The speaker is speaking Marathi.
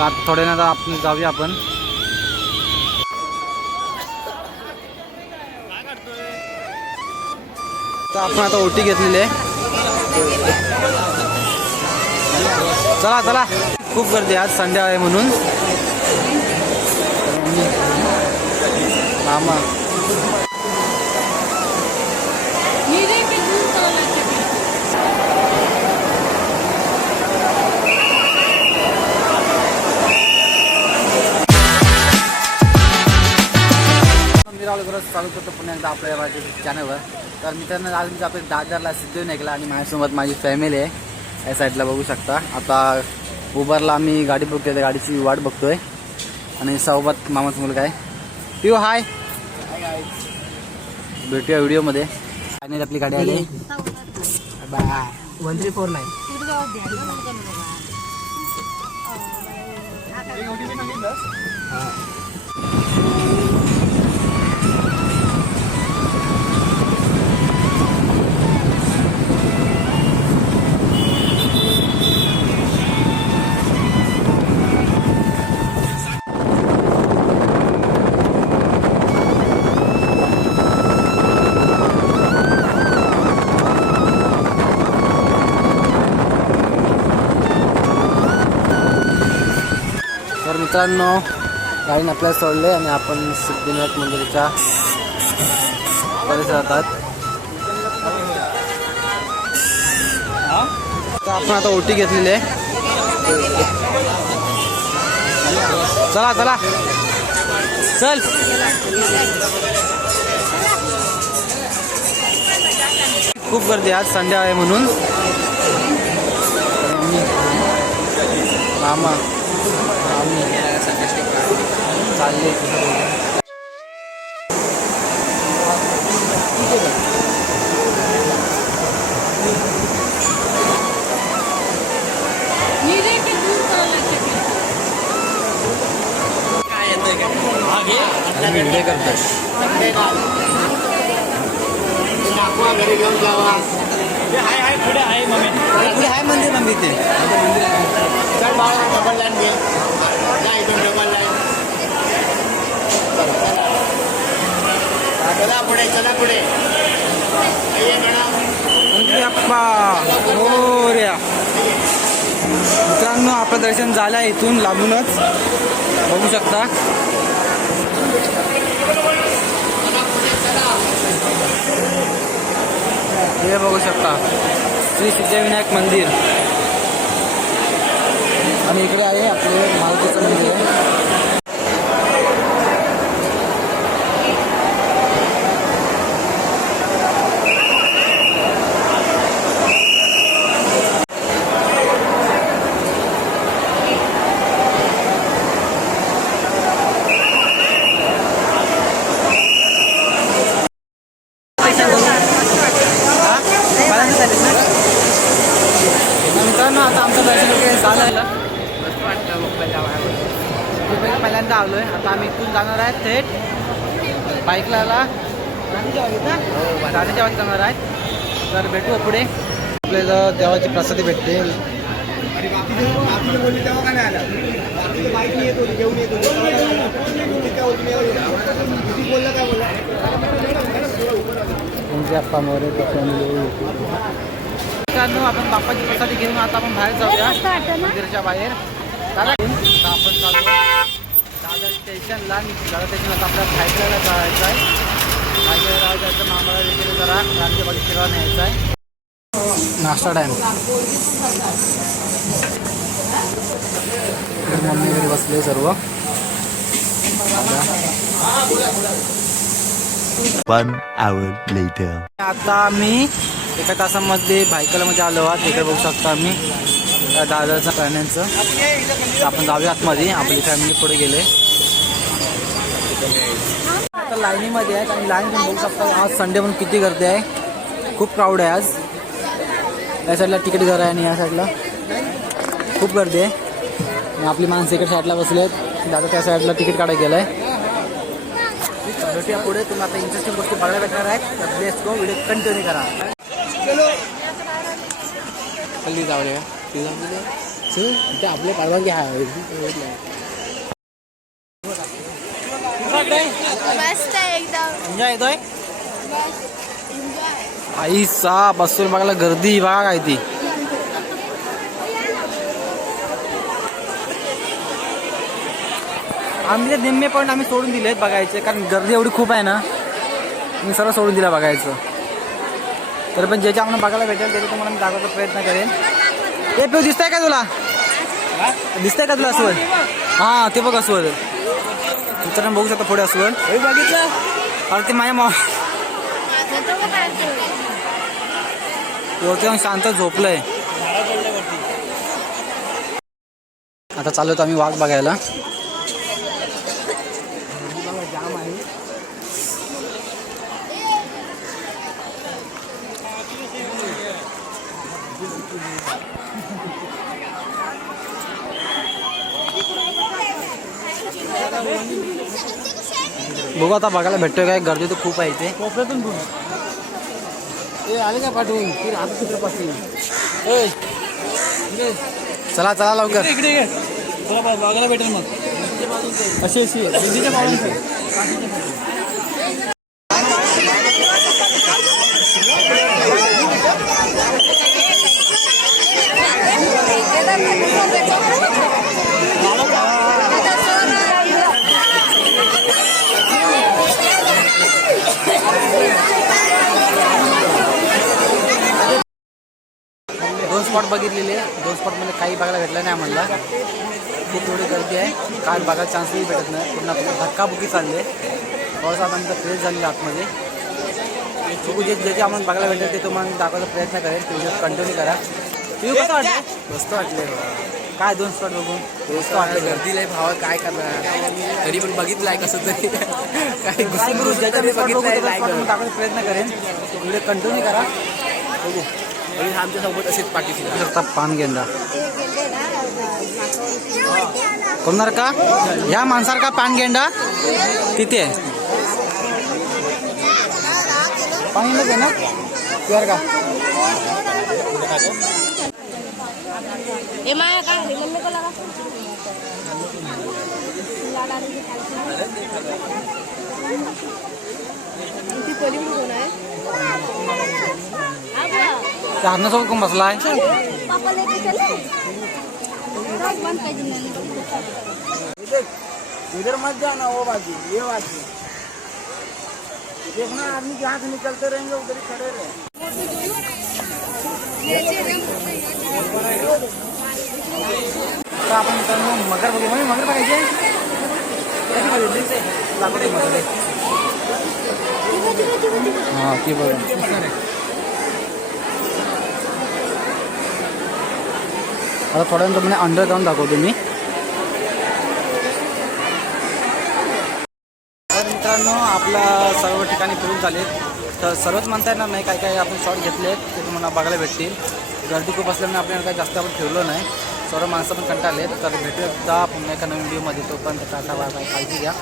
आता थोड्या ना आपण जाऊया आपण. तर आपण आता ओटी घेतलेली आहे. चला चला. खूप गर्दी आहे आज संडे आहे म्हणून. आमा गरज चालू करतो पुन्हा एकदा आपल्या या चॅनलवर तर मित्रांनो आज मी आपल्या दादरला सिद्धून ऐकला आणि माझ्यासोबत माझी फॅमिली आहे. या साईडला बघू शकता. आता उबरला आम्ही गाडी बुक केली. गाडीची वाट बघतोय. आणि सोबत मामाचा मुलगा आहे. पिओ हाय भेटूया व्हिडिओमध्ये आणि आपली गाडी आली. Bye one three four nine तर मित्रांनो गाडीने आपल्याला सोडले आणि आपण सिद्धिनाथ मंदिराच्या परिसरात आहात. आपण आता ओटी घेतलेली आहे. चला चला. चल. खूप गर्दी आहे आज संध्या आहे म्हणून. मामा. चालले. Mire que gusto la que आम्ही व्हिडिओ करतोय पुढे आहे मंदिर मग तिथे चला पुढे चला पुढे चला पुढे. मोरया. मित्रांनो आपलं दर्शन झालं आहे इथून लागूनच बघू शकता. हे बघू शकता. श्री सिद्धिविनायक मंदिर. आणि इकडे आहे आपले मारुतीचं मंदिर. आहे मित्रांनो आता आमचं दर्शन वगैरे झालं तिथे पहिल्यांदा आलोय. आता आम्ही इथून जाणार आहे थेट बाईकला साडेच्या वाजता जाणार आहे. तर भेटू पुढे. आपल्याला देवाची प्रसादी भेटते. म्हणजे अप्पा मोरे मित्रांनो आपण बाप्पाची प्रसादी घेऊन आता आपण बाहेर जाऊया. मंदिराच्या बाहेर. दादा आपण चालू दादर स्टेशनला दादर स्टेशन आता आपल्याला भायकऱ्याला जायचं आहे. भायकऱ्याला जायचं मामाला वगैरे जरा रांगेबाजी फिरायला न्यायचं आहे. नाश्ता टाईम मम्मी वगैरे बसले सर्व. One hour later. आता आम्ही एका तासामध्ये भायकलमध्ये म्हणजे आलो आहात इकडे बघू शकता आम्ही. त्या दादाचं प्राण्यांचं तर आपण जाऊया आतमध्ये आपली फॅमिली पुढे गेले. आता लाईनीमध्ये आहेत आणि लाईन बघू शकता आज संडे म्हणून किती गर्दी आहे. खूप क्राऊड आहे आज. या साईडला तिकीट घर आहे आणि या साईडला खूप गर्दी आहे. आणि आपली माणसं इकडे साईडला बसले आहेत दादा त्या साईडला तिकीट काढायला गेलं आहे भेटूया पुढे. तुम्ही आता इंटरेस्टिंग गोष्टी बघायला भेटणार आहेत. तर प्लेस गो व्हिडिओ कंटिन्यू करा. कल्ली जाऊया ती जाऊ जायचं तिथे आपले परवानगी आहे. येतोय? आई सा बसून बघायला गर्दी बघा काय ती. आम्ही ते निम्मे पॉईंट आम्ही सोडून दिले बघायचे कारण गर्दी एवढी खूप आहे ना. मी सर्व सोडून दिला बघायचं. तर पण ज्याच्या आम्हाला बघायला भेटेल त्याचे तुम्हाला मी दाखवायचा प्रयत्न करेन. ते पिऊ दिसतंय का तुला? दिसतंय का तुला अस्वल? हां ते बघ अस्वल. मित्रांनो बघू शकता पुढे अस्वल. बघितलं. अरे ते माझ्या मा वरती शांत झोपलंय. आता चाललो आम्ही वाघ बघायला. बघू आता बघायला भेटतोय काय गर्दी तर खूप आहे इथे. कोपऱ्यातून आले का पाठवून? चला चला लवकर. इकडे बघायला भेटेल मग. अशी अशी. स्पॉट बघितलेले दोन स्पॉटमध्ये काही बघायला भेटलं नाही आम्हाला खूप थोडी गर्दी आहे. काय बघायला चान्सही भेटत नाही. पूर्ण धक्काबुकी चालले थोडंसं आता आमचं फ्रेश झालेलं आतमध्ये. बघू जे जे जे आम्हाला बघायला भेटेल ते तुम्हाला दाखवायचा प्रयत्न करेल व्हिडिओ कंटिन्यू करा. तुम्ही कसं वाटलं? मस्त वाटले काय दोन स्पॉट बघून मस्त वाटलं गर्दी दिलंय भावा काय करणार? तरी पण बघितलंय कसं तरी. काही काय करू? ज्याच्या मी spot बघू त्याचा spot मी दाखवायचा प्रयत्न करेन. व्हिडिओ कंटिन्यू करा. बघू. आमच्यासोबत असेच पाठीशी. शकता पान गेंदा कोणणार का? ह्या माणसार का पान गेंडा? तिथे. नाही आहे ना. प्युअर का? ए माया का मम्मी को लगा ती परी पण कोण आहे त्या हरणासोबत कोण बसला आहे पापा लेके चले बंद कर दिना इधर मत जाना वो बाजू ये बाजू देखना आदमी के हाथ निकलते रहेंगे उधर ही खड़े रहे तर आपण मित्रांनो मगर बघू म्हणजे मगर बघायची आहे? कधी बघितली? लाकूड आहे मगर आहे. हा ती बघा आता थोड्या वेळ तुम्हाला अंडर जाऊन दाखवतो मी. तर मित्रांनो आपला सर्व ठिकाणी फिरून झाले. तर सर्वच म्हणता येणार नाही काय काय आपण शॉट घेतले ते तुम्हाला बघायला भेटतील. गर्दी खूप असल्यामुळे आपल्याला काही जास्त आपण फिरलो नाही. सर्व माणसं पण कंटाळले तर भेटूया पुन्हा एका नवीन व्हिडिओमध्ये पण टाटा बाय बाय. काळजी घ्या.